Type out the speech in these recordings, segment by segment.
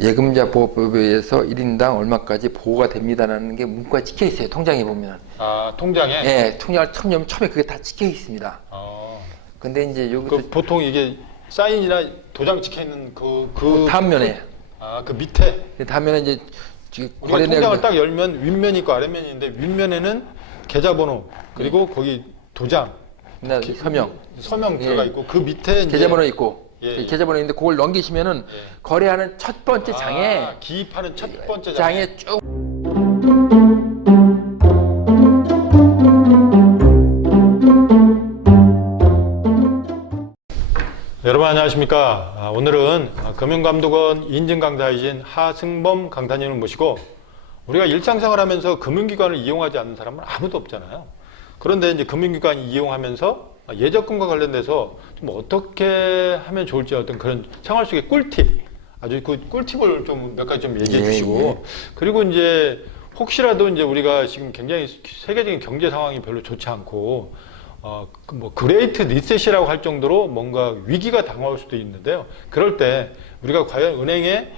예금자 보호법에 의해서 1인당 얼마까지 보호가 됩니다라는 게 문구가 찍혀 있어요. 통장에 보면. 아, 통장에? 네, 통장을 처음 처음에 그게 다 찍혀 있습니다. 근데 이제 여기서 보통 이게 사인이나 도장 찍혀 있는 그 단면에. 아, 그 밑에. 단면에 이제 우리가 통장을 딱 열면 윗면이 있고 아랫면이 있는데 윗면에는 계좌번호 그리고 거기 도장, 서명 들어가 있고 그 밑에 이제 계좌번호 있고. 예. 계좌번호 있는데 그걸 넘기시면은 거래하는 첫 번째 장에 기입하는 첫 번째 장에 쭉 여러분 안녕하십니까. 오늘은 금융감독원 인증강사이신 하승범 강사님을 모시고 우리가 일상생활 하면서 금융기관을 이용하지 않는 사람은 아무도 없잖아요. 그런데 이제 금융기관 이용하면서 예적금과 관련돼서 좀 어떻게 하면 좋을지 어떤 그런 생활 속의 꿀팁, 아주 그 꿀팁을 좀 몇 가지 좀 얘기해 주시고, 그리고 이제 혹시라도 이제 우리가 지금 굉장히 세계적인 경제 상황이 별로 좋지 않고 뭐 그레이트 리셋이라고 할 정도로 뭔가 위기가 다가올 수도 있는데요. 그럴 때 우리가 과연 은행에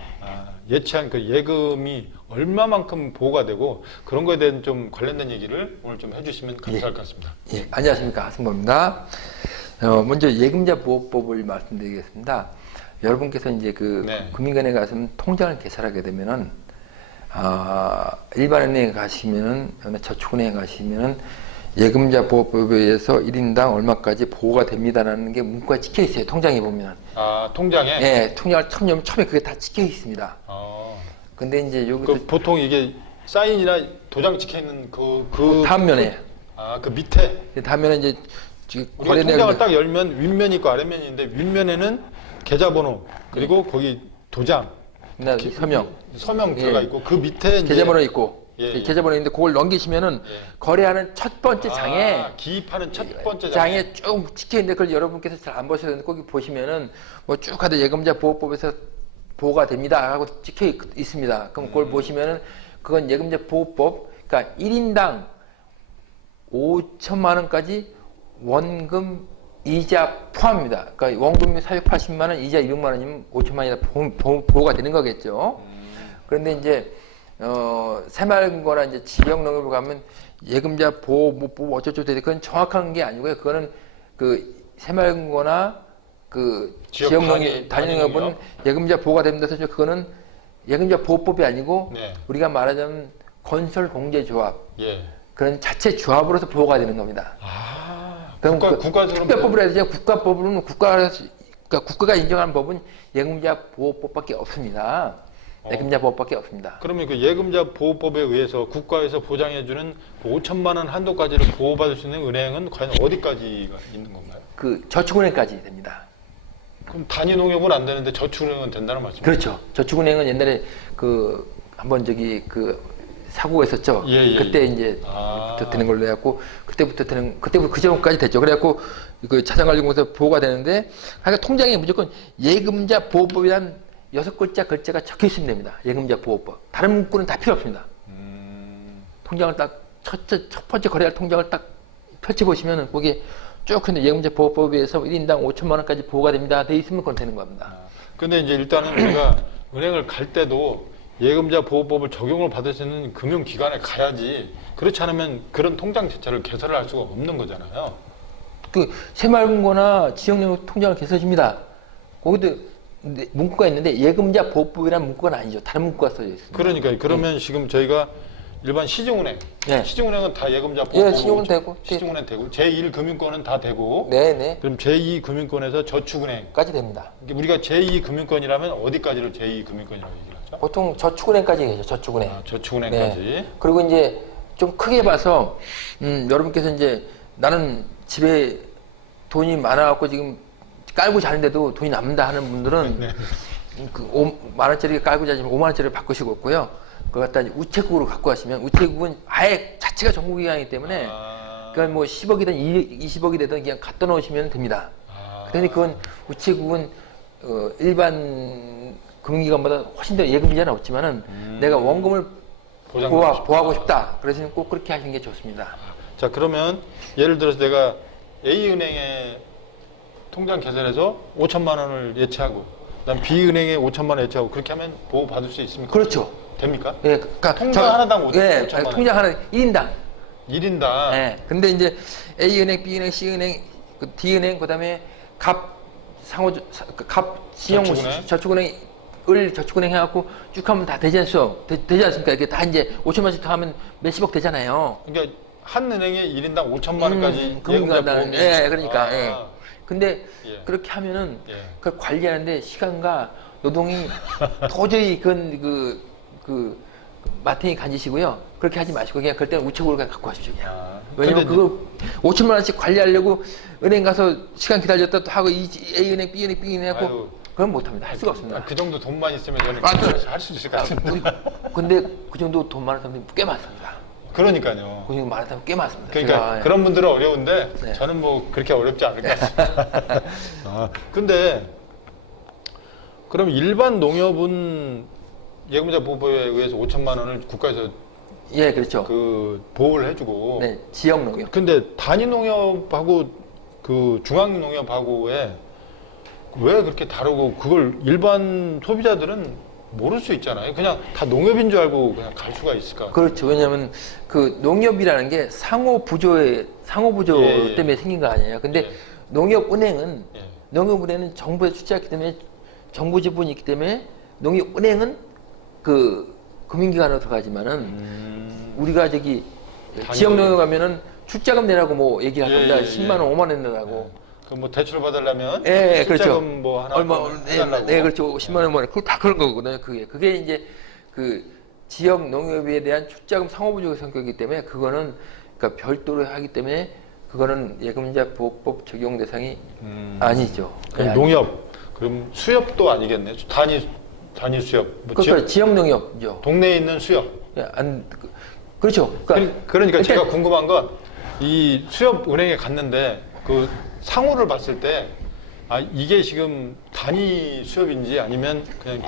예치한 그 예금이 얼마만큼 보호가 되고 그런 거에 대한 좀 관련된 얘기를 오늘 좀 해주시면 감사할 것 같습니다. 예, 안녕하십니까, 하승범입니다. 먼저 예금자 보호법을 말씀드리겠습니다. 여러분께서 이제 금융권에 가시면 통장을 개설하게 되면은 일반은행에 가시면은 저축은행에 가시면은 예금자 보호법에 의해서 1인당 얼마까지 보호가 됩니다라는 게 문구가 찍혀 있어요. 통장에 보면. 아, 통장에? 네, 통장을 처음에 그게 다 찍혀 있습니다. 근데 이제 여기서 보통 이게 사인이나 도장 찍혀 있는 그 단면에. 그 밑에. 단면에 이제 우리가 통장을 딱 열면 윗면이 있고 아랫면이 있는데 윗면에는 계좌번호 그리고 거기 도장, 서명 들어가 있고 그 밑에 계좌번호 있고. 계좌번호 있는데 그걸 넘기시면은 거래하는 첫 번째 장에 기입하는 첫 번째 장에 쭉 찍혀 있는데 그걸 여러분께서 잘 안 보셔야 되는데 거기 보시면은 뭐 쭉 하다 예금자 보호법에서 보호가 됩니다 하고 찍혀 있습니다. 그럼 그걸 보시면은 그건 예금자 보호법, 그러니까 1인당 5천만 원까지 원금 이자 포함입니다. 그러니까 원금이 480만 원, 이자 200만 원이면 5천만 원이다 보호가 되는 거겠죠. 그런데 이제 새마을금고나 이제 지역농협으로 가면 예금자 보호 뭐 어쩌고 되는데 그건 정확한 게 아니고요. 그거는 그 새마을금고나 그 지역농협 단위농협은 예금자 보호가 됩니다. 그래서 그거는 예금자 보호법이 아니고 우리가 말하자면 건설공제조합 그런 자체 조합으로서 보호가 되는 겁니다. 그럼 국가법으로 해야 되죠. 국가법으로는 국가가 인정하는 법은 예금자 보호법밖에 없습니다. 예금자 보호법밖에 없습니다. 그러면 그 예금자 보호법에 의해서 국가에서 보장해주는 5천만 원 한도까지를 보호받을 수 있는 은행은 과연 어디까지가 있는 건가요? 그 저축은행까지 됩니다. 그럼 단위농협은 안 되는데 저축은행은 된다는 말씀이죠? 그렇죠. 저축은행은 옛날에 한번 사고가 있었죠. 그때 이제 되는 걸로 해갖고 그때부터 그 전까지 됐죠. 그래갖고 그 자산관리공사 보호가 되는데 하여간 통장에 무조건 예금자 보호법이란 6글자가 적혀 있으면 됩니다. 예금자 보호법. 다른 문구는 다 필요 없습니다. 통장을 딱 첫 번째 거래할 통장을 딱 펼쳐보시면은 거기에 쭉 근데 예금자 보호법에 의해서 1인당 5천만 원까지 보호가 됩니다. 돼 있으면 그건 되는 겁니다. 근데 이제 일단은 우리가 은행을 갈 때도 예금자 보호법을 적용을 받을 수 있는 금융기관에 가야지, 그렇지 않으면 그런 통장 자체를 개설을 할 수가 없는 거잖아요. 그 새마을금고나 지역농협 통장을 개설합니다. 거기도 문구가 있는데 예금자 보호법이라는 문구가 아니죠. 다른 문구가 써져 있습니다. 그러니까요. 그러면 지금 저희가 일반 시중은행, 시중은행은 다 예금자 보호법, 시중은 되고, 시중은행 되고, 제1금융권은 다 되고, 그럼 제2금융권에서 저축은행까지 됩니다. 우리가 제2금융권이라면 어디까지를 제2금융권이라고 얘기를 하죠? 보통 저축은행까지 계죠. 저축은행. 저축은행까지. 그리고 이제 좀 크게 봐서 여러분께서 이제 나는 집에 돈이 많아갖고 지금 깔고 자는데도 돈이 남는다 하는 분들은 그 5만 원짜리 깔고 자시면 5만 원짜리를 바꾸시고 있고요. 그걸 갖다 우체국으로 갖고 가시면 우체국은 아예 자체가 정부기관이기 때문에 그건 뭐 10억이든 20억이 되든 그냥 갖다 놓으시면 됩니다. 그런데 그건 우체국은 일반 금융기관보다 훨씬 더 예금이자는 없지만은 내가 원금을 보호하고 싶다. 그래서 꼭 그렇게 하시는 게 좋습니다. 자, 그러면 예를 들어서 내가 A은행에 통장 개설해서 5천만 원을 예치하고 그다음 B은행에 5천만 원 예치하고 그렇게 하면 보호 받을 수 있습니까? 그렇죠. 됩니까? 예, 그러니까 통장 하나당 5천만 예, 원. 통장 하나 1인당. 1인당. 예. 근데 이제 A은행, B은행, C은행, 그 D은행, 그다음에 갑 신용 저축은행? 을 저축은행 해갖고 쭉 하면 다 되지 않습니까? 이게 다 이제 5천만 원씩 더 하면 몇십억 되잖아요. 그러니까 한 은행에 1인당 5천만 원까지 금융기관 보험이. 예, 그러니까. 아, 예. 근데 예. 그렇게 하면은 예. 그걸 관리하는데 시간과 노동이 도저히 그 마탱이 간지시고요. 그렇게 하지 마시고 그냥 그럴 때는 우체국으로 그냥 갖고 가십시오. 그냥. 아, 왜냐면 근데 그거 5천만 원씩 관리하려고 은행 가서 시간 기다렸다 또 하고 A은행, B은행, B은행 하고 아유. 그건 못합니다. 할 수가 없습니다. 그 정도 돈만 있으면 저는 아, 할 수 있을 것 같은데. 근데 그 정도 돈 많은 사람들이 꽤 많습니다. 그러니까요. 그 정도 많은 사람이 꽤 많습니다. 그러니까 제가, 그런 분들은 어려운데 네. 저는 뭐 그렇게 어렵지 않을 것 같습니다. 아, 근데 그럼 일반 농협은 예금자 보호법에 의해서 5천만 원을 국가에서 예, 그렇죠. 그 보호를 해주고. 네, 지역 농협. 근데 단위 농협하고 그 중앙 농협하고에 왜 그렇게 다르고 그걸 일반 소비자들은 모를 수 있잖아요. 그냥 다 농협인 줄 알고 그냥 갈 수가 있을까? 그렇죠. 왜냐하면 그 농협이라는 게 상호 부조 예, 예. 때문에 생긴 거 아니에요. 근데 예. 농협은행은 예. 농협은행은 정부에 출자했기 때문에 정부 지분이 있기 때문에 농협은행은 그 금융기관으로 들어가지만은 우리가 저기 단위 지역 농협. 농협 가면은 출자금 내라고 뭐 얘기를 할 예, 겁니다. 예, 10만 원, 5만 원 내라고. 그 뭐 대출 받으려면 예, 그렇죠. 실자금 뭐 하나 얼마, 해달라고. 네, 그렇죠. 10만 원, 5만 원. 그거 다 그런 거거든요. 그게 이제 그 지역 농협에 대한 출자금 상호부조 성격이기 때문에 그거는 그러니까 별도로 하기 때문에 그거는 예금자 보호법 적용 대상이 아니죠. 그럼 네, 농협, 그럼 수협도 아니겠네. 단위 수협. 뭐 그러니까 지역 농협이죠. 동네에 있는 수협. 예, 그렇죠. 그러니까 제가 일단- 궁금한 건 이 수협 은행에 갔는데 그 상호를 봤을 때 이게 지금 단위 수협인지 아니면 그냥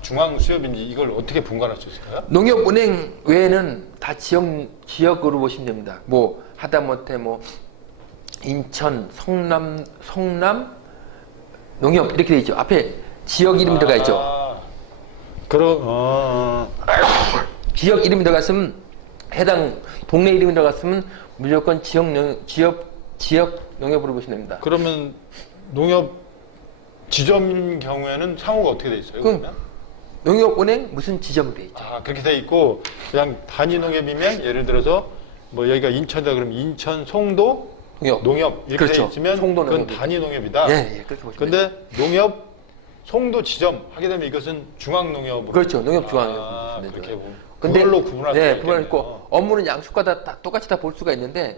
중앙 수협인지 이걸 어떻게 분간할 수 있을까요? 농협은행 외에는 다 지역으로 보시면 됩니다. 뭐 하다못해 뭐 인천, 성남 농협 이렇게 돼 있죠. 앞에 지역 이름이 들어가 있죠. 지역 이름이 들어갔으면 해당 동네 이름이 들어갔으면 무조건 지역 농협으로 보시면 됩니다. 그러면 농협 지점 경우에는 상호가 어떻게 돼 있어요? 그럼 그러면? 농협은행 무슨 지점 돼 있죠. 그렇게 돼 있고 그냥 단위 농협이면 예를 들어서 뭐 여기가 인천이다 그러면 인천 송도 농협 이렇게 그렇죠. 돼 있으면 송도 그건 농협이죠. 단위 농협이다. 예, 그렇게 보시면 돼요. 근데 농협 송도 지점 하게 되면 이것은 중앙 농협으로. 그렇죠. 농협 중앙 농협. 그렇게 보면 근데 그걸로 구분할 수가 네, 있겠네요. 구분할 있고 업무는 양측마다 다 똑같이 다 볼 수가 있는데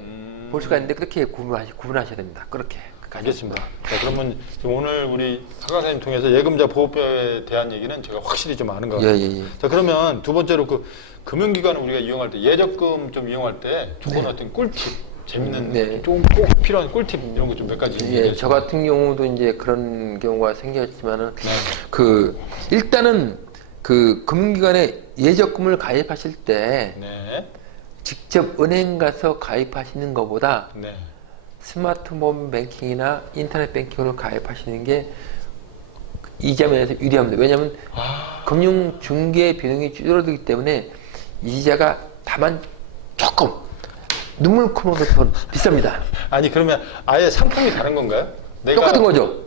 그렇게 구분하셔야 됩니다. 그렇게. 알겠습니다. 자, 그러면 지금 오늘 우리 박 강사님 통해서 예금자 보호법에 대한 얘기는 제가 확실히 좀 아는 것 같아요. 예. 자, 그러면 두 번째로 그 금융기관을 우리가 이용할 때 예적금 좀 이용할 때 두분 어떤 꿀팁, 재밌는 네. 좀 꼭 필요한 꿀팁 이런 거 좀 몇 가지. 예, 저 같은 경우도 이제 그런 경우가 생겼지만은 네. 일단은 그 금융기관에 예적금을 가입하실 때 네. 직접 은행 가서 가입하시는 것보다 네. 스마트폰 뱅킹이나 인터넷 뱅킹으로 가입하시는 게 이자 면에서 유리합니다. 왜냐하면 금융 중개 비용이 줄어들기 때문에 이자가 다만 조금 눈물코로도 더 비쌉니다. 아니 그러면 아예 상품이 다른 건가요? 내가 똑같은 거죠.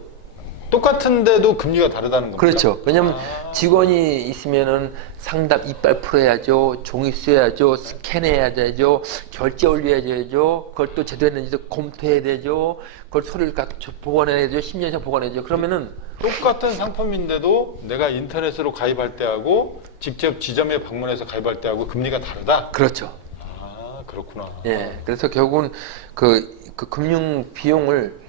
똑같은데도 금리가 다르다는 겁니까? 그렇죠. 왜냐면 직원이 있으면은 상담 이빨 풀어야죠, 종이 써야죠, 스캔해야 되죠, 결제 올려야죠, 그걸 또 제대로 했는지도 검토해야 되죠, 그걸 서류를 보관해야 되죠, 10년 이상 보관해야 되죠. 그러면은 똑같은 상품인데도 내가 인터넷으로 가입할 때하고 직접 지점에 방문해서 가입할 때하고 금리가 다르다? 그렇죠. 그렇구나. 예. 그래서 결국은 그 금융 비용을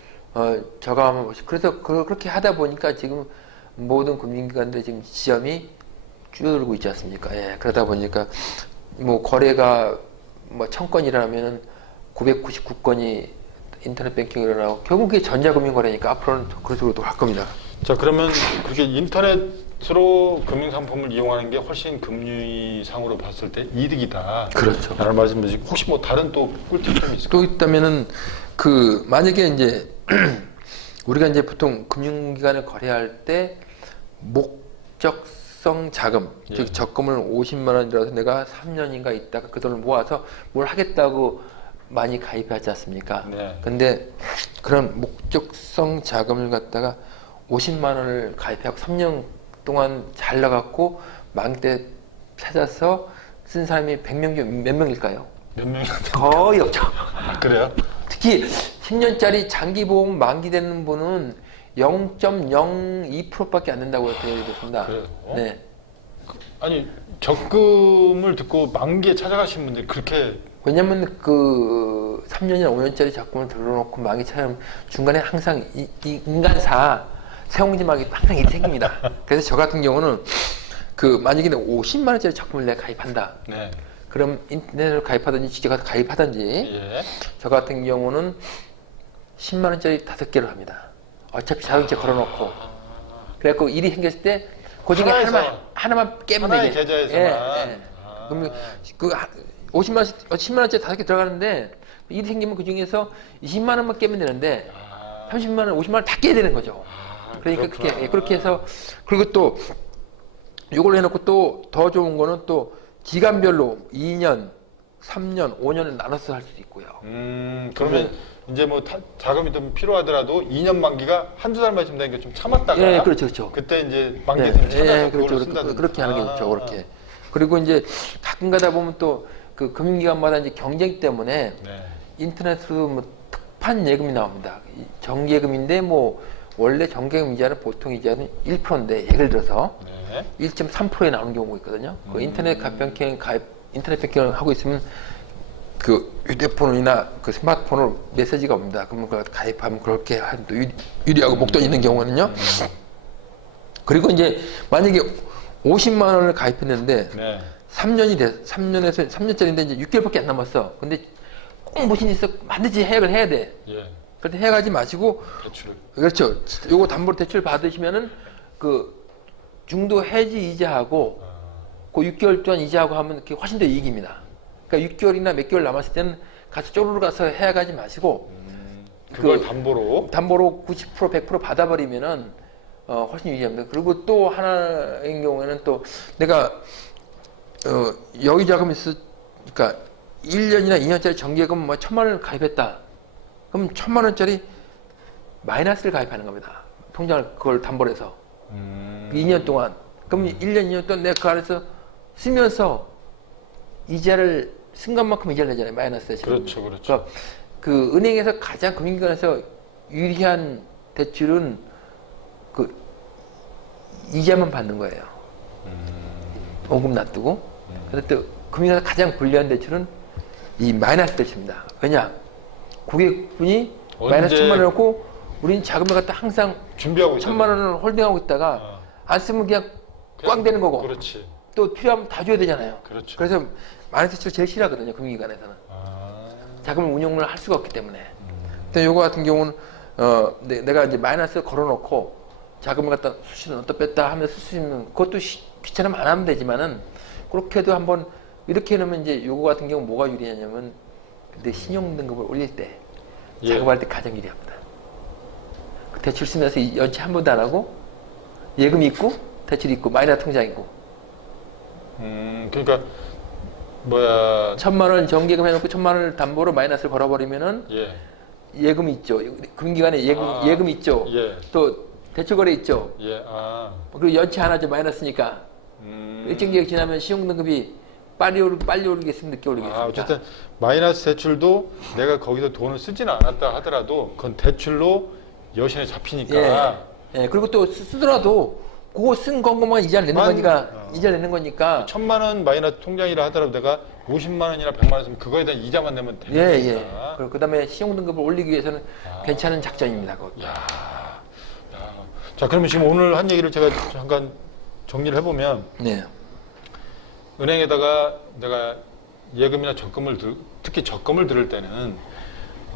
저감하면 보시. 그래서 그렇게 하다 보니까 지금 모든 금융기관들 지금 지점이 줄어들고 있지 않습니까? 예. 그러다 보니까 뭐 거래가 뭐 1000건이라면은 999건이 인터넷 뱅킹으로 나오고 결국 그게 전자금융 거래니까 앞으로는 그런 식으로 할 겁니다. 자, 그러면 그렇게 인터넷으로 금융상품을 이용하는 게 훨씬 금리상으로 봤을 때 이득이다. 그렇죠. 라는 말씀 드시고 혹시 뭐 다른 또 꿀팁 좀 있을까요? 또 있다면은 만약에 이제 우리가 이제 보통 금융기관을 거래할 때 목적성 자금, 예. 즉 적금을 50만 원 들어서 내가 3년인가 있다가 그 돈을 모아서 뭘 하겠다고 많이 가입하지 않습니까? 네. 근데 그런 목적성 자금을 갖다가 50만 원을 가입하고 3년 동안 잘 나갔고 만기 때 찾아서 쓴 사람이 100명 중 몇 명일까요? 몇 명이 거의 없죠. 그래요? 특히 10년짜리 장기보험 만기되는 분은 0.02%밖에 안 된다고 되어 있습니다. 그래요? 네. 아니 적금을 듣고 만기에 찾아가신 분들이 그렇게 왜냐면 그 3년이나 5년짜리 적금을 들어놓고 만기 차면 중간에 항상 이 인간사 세옹지막이 항상 일이 생깁니다. 그래서 저 같은 경우는 그 만약에 50만 원짜리 적금을 내가 가입한다. 네. 그럼 인터넷으로 가입하든지 직접 가서 가입하든지 예. 저 같은 경우는 10만 원짜리 5개를 합니다. 어차피 자동차 걸어놓고 그래갖고 일이 생겼을 때 그 중에 하나만 깨면 하나의 되게. 계좌에서만. 그러면 그 10만 원짜리 5개 들어가는데 일이 생기면 그 중에서 20만 원만 깨면 되는데 30만 원, 50만 원 다 깨야 되는 거죠. 그러니까 그렇게 해서 그리고 또 이걸로 해놓고 또 더 좋은 거는 또 기간별로 2년, 3년, 5년을 나눠서 할 수도 있고요. 그러면 이제 뭐 자금이 좀 필요하더라도 2년 만기가 한두 달만 있으면 되니까 좀 참았다가 예, 그렇죠, 그렇죠. 그때 이제 만기에 좀 찾아서 그걸 쓴다든지. 그렇게 하는 게 좋죠, 그렇게. 그리고 이제 가끔 가다 보면 또 그 금융기관마다 이제 경쟁 때문에 네. 인터넷으로 뭐 특판 예금이 나옵니다. 정기예금인데 뭐 원래 정기예금 이자는 보통 이자는 1%인데 예를 들어서 네. 1.3%에 나오는 경우가 있거든요. 그 인터넷 인터넷 뱅킹을 하고 있으면 그 휴대폰이나 그 스마트폰으로 메시지가 옵니다. 그러면 그걸 가입하면 그렇게 한 또 유리하고 목돈이 있는 경우는요. 그리고 이제 만약에 50만 원을 가입했는데 네. 3년짜리인데 이제 6개월밖에 안 남았어. 근데 꼭 무슨 있어 반드시 해약을 해야 돼. 예. 그런데 해약하지 마시고 대출. 그렇죠. 요거 담보로 대출 받으시면은 그 중도 해지 이자하고 그 6개월 동안 이자하고 하면 그게 훨씬 더 이익입니다. 그러니까 6개월이나 몇 개월 남았을 때는 같이 쪼르르 가서 해약하지 마시고 그걸 그 담보로 90% 100% 받아버리면은 훨씬 유리합니다. 그리고 또 하나인 경우에는 또 내가 여유 자금이 그러니까 1년이나 2년짜리 정기예금 뭐 1,000만 원을 가입했다. 그럼 1,000만 원짜리 마이너스를 가입하는 겁니다. 통장을 그걸 담보로 해서 2년 동안. 그럼 1년, 2년 동안 내가 그 안에서 쓰면서 이자를 쓴 것만큼 이자를 내잖아요. 마이너스 대신. 그렇죠, 그렇죠. 그러니까 그 은행에서 가장 금융기관에서 유리한 대출은 그 이자만 받는 거예요. 원금 놔두고. 근데 또 금융기관에서 가장 불리한 대출은 이 마이너스 대출입니다. 왜냐? 고객분이 마이너스 1,000만 원 넣고 우리는 자금을 갖다 항상 준비하고 1,000만 원을 홀딩하고 있다가 안 쓰면 그냥 꽝 되는 거고. 그렇지. 또 필요하면 다 줘야 되잖아요. 그렇죠. 그래서 마이너스 대출 제일 싫어하거든요. 금융기관에서는. 자금을 운용을 할 수가 없기 때문에. 근데 요거 같은 경우는 내가 이제 마이너스 걸어놓고 자금을 갖다 수시로 넣었다 뺐다 하면서 쓸 수 있는 그것도 귀찮으면 안 하면 되지만은 그렇게도 한번 이렇게 해놓으면 이제 요거 같은 경우 뭐가 유리하냐면 근데 신용 등급을 올릴 때 자금할 때 가장 유리합니다. 그 대출 쓰면서 연체 한 번도 안 하고 예금 있고 대출 있고 마이너스 통장 있고. 그러니까 뭐야 1,000만 원 정기예금 해놓고 1,000만 원을 담보로 마이너스를 걸어버리면은 예. 예금 있죠. 금융기관에 예금 있죠. 예. 또 대출거래 있죠. 예. 그리고 연체 하나죠. 마이너스니까. 일정 기간 지나면 신용등급이 빨리 오르겠으면 늦게 오르겠습니까? 어쨌든 마이너스 대출도 내가 거기서 돈을 쓰지는 않았다 하더라도 그건 대출로 여신에 잡히니까. 예. 그리고 또 쓰더라도 그거 쓴 것만 이자를 내는 거니까 이자를 내는 거니까. 1,000만 원 마이너스 통장이라 하더라도 내가 50만 원이나 100만 원 쓰면 그거에 대한 이자만 내면 되는 거니까. 그리고 그다음에 신용등급을 올리기 위해서는 괜찮은 작전입니다. 자, 그러면 지금 오늘 한 얘기를 제가 잠깐 정리를 해보면 네. 은행에다가 내가 예금이나 적금을 특히 적금을 들을 때는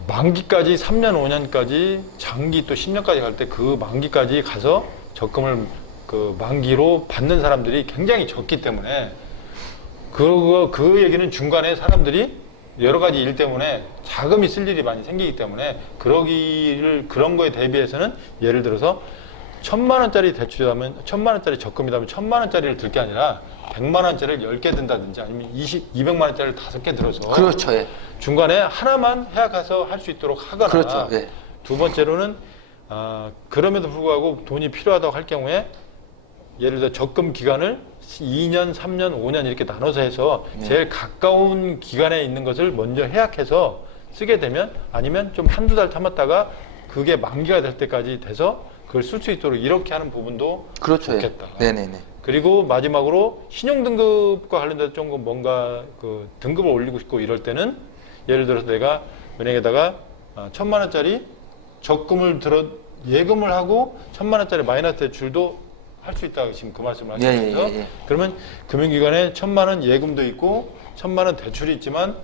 만기까지 3년 5년까지 장기 또 10년까지 갈 때 그 만기까지 가서 적금을 그 만기로 받는 사람들이 굉장히 적기 때문에 그 얘기는 중간에 사람들이 여러 가지 일 때문에 자금이 쓸 일이 많이 생기기 때문에 그런 거에 대비해서는 예를 들어서 1,000만 원짜리 대출이라면 1,000만 원짜리 적금이라면 1,000만 원짜리를 들 게 아니라 100만 원짜리를 10개 든다든지 아니면 200만 원짜리를 5개 들어서 그렇죠. 예. 중간에 하나만 해약해서 할 수 있도록 하거나 그렇죠. 예. 두 번째로는 그럼에도 불구하고 돈이 필요하다고 할 경우에 예를 들어 적금 기간을 2년, 3년, 5년 이렇게 나눠서 해서 제일 가까운 기간에 있는 것을 먼저 해약해서 쓰게 되면 아니면 좀 한두 달 참았다가 그게 만기가 될 때까지 돼서 그걸 쓸 수 있도록 이렇게 하는 부분도 그렇죠. 좋겠다. 예. 네네네. 그리고 마지막으로 신용등급과 관련돼서 좀 뭔가 그 등급을 올리고 싶고 이럴 때는 예를 들어서 내가 은행에다가 1,000만 원짜리 적금을 예금을 하고 1,000만 원짜리 마이너스 대출도 할 수 있다. 지금 그 말씀을 하시는 거죠. 예. 그러면 금융기관에 1,000만 원 예금도 있고 1,000만 원 대출이 있지만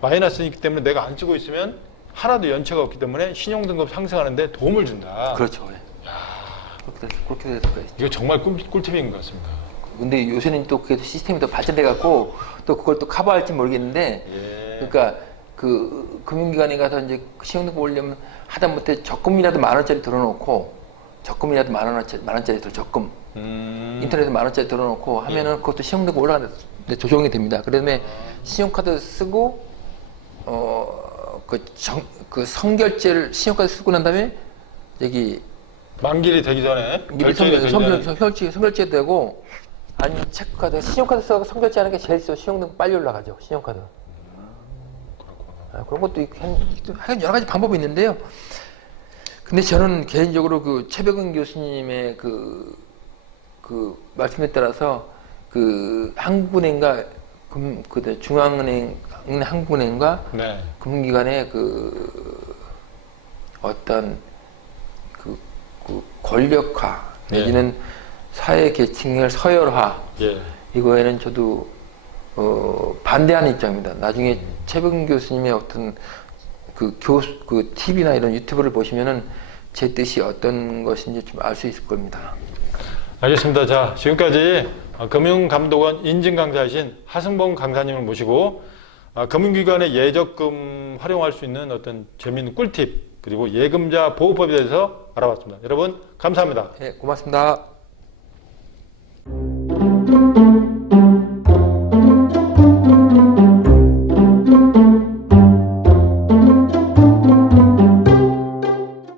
마이너스이기 때문에 내가 안 쓰고 있으면 하나도 연체가 없기 때문에 신용등급 상승하는데 도움을 준다. 그렇죠. 예. 그렇게 돼서 그래. 이거 정말 꿀팁인 것 같습니다. 근데 요새는 또 그게 시스템이 더 발전돼 갖고 또 그걸 또 커버할지 모르겠는데, 예. 그러니까 그 금융기관에 가서 이제 신용등급 올리면 하다못해 적금이라도 10,000원짜리 들어놓고 적금이라도 10,000원짜리 적금 인터넷에 10,000원짜리 들어놓고 하면은 그것도 신용등급 올라가는데 조정이 됩니다. 그다음에 신용카드 쓰고 그 선결제를 신용카드 쓰고 난 다음에 여기 만기일이 되기 전에 미리 선결제 되고 아니면 체크카드, 신용카드 써서 선결제 하는 게 제일 신용등급 빨리 올라가죠. 신용카드. 그런 것도 있고 하여간 여러 가지 방법이 있는데요. 근데 저는 개인적으로 그 최백은 교수님의 그 말씀에 따라서 그 한국은행과 중앙은행, 한국은행과 네. 금융기관의 그 어떤 그 권력화 내지는 사회 계층의 서열화 예. 이거에는 저도 반대하는 입장입니다. 나중에 최백은 교수님의 어떤 그 TV나 이런 유튜브를 보시면은 제 뜻이 어떤 것인지 좀 알 수 있을 겁니다. 알겠습니다. 자, 지금까지 금융감독원 인증 강사이신 하승범 강사님을 모시고 금융기관의 예적금 활용할 수 있는 어떤 재미있는 꿀팁 그리고 예금자 보호법에 대해서 알아봤습니다. 여러분 감사합니다. 네, 고맙습니다.